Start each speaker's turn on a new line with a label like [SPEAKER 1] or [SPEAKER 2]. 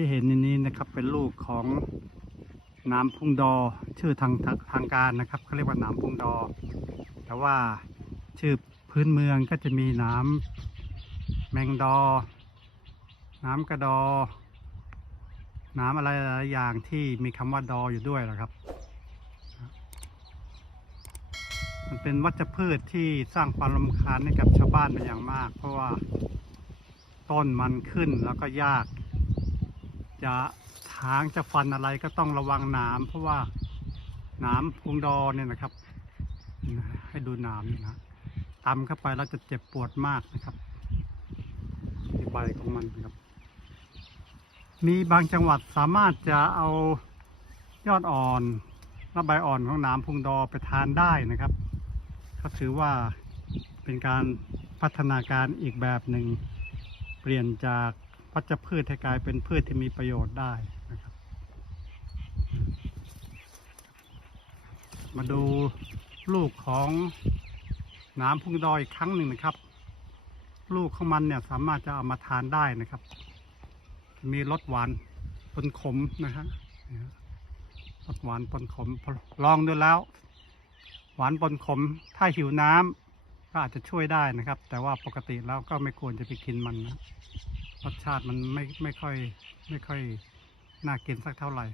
[SPEAKER 1] ที่เห็นในนี้นะครับเป็นลูกของน้ำพุ่งดอ ชื่อทางทางทางการนะครับเขาเรียกว่าน้ำพุ่งดอ แต่ว่าชื่อพื้นเมืองก็จะมีน้ำแมงดอ น้ำกระดอ น้ำอะไรหลายอย่างที่มีคำว่าดออยู่ด้วยนะครับ มันเป็นวัชพืชที่สร้างความรำคาญให้กับชาวบ้านเป็นอย่างมาก เพราะว่าต้นมันขึ้นแล้วก็ยาก จะทางจะฟันอะไรก็ต้องระวังหนามเพราะว่าหนามพุงดอเนี่ยนะครับ ให้ดูหนามนะตำเข้าไปแล้วจะเจ็บปวดมากนะครับใบของมันนะครับ มีบางจังหวัดสามารถจะเอายอดอ่อนและใบอ่อนของหนามพุงดอไปทานได้นะครับเขาถือว่าเป็นการพัฒนาการอีกแบบหนึ่งเปลี่ยนจาก วัชพืชให้กลายเป็นพืชที่มีประโยชน์ได้นะครับ มาดูลูกของหน้ำพุงดอยอีกครั้งหนึ่งนะครับ ลูกของมันเนี่ยสามารถจะเอามาทานได้นะครับ มีรสหวานปนขมนะฮะนี่ฮะรสหวานปนขมลองดูแล้ว หวานปนขม ถ้าหิวน้ำก็อาจจะช่วยได้นะครับ แต่ว่าปกติแล้วก็ไม่ควรจะไปกินมันนะ รสชาติมันไม่ไม่ค่อยไม่ค่อยน่ากินสักเท่าไหร่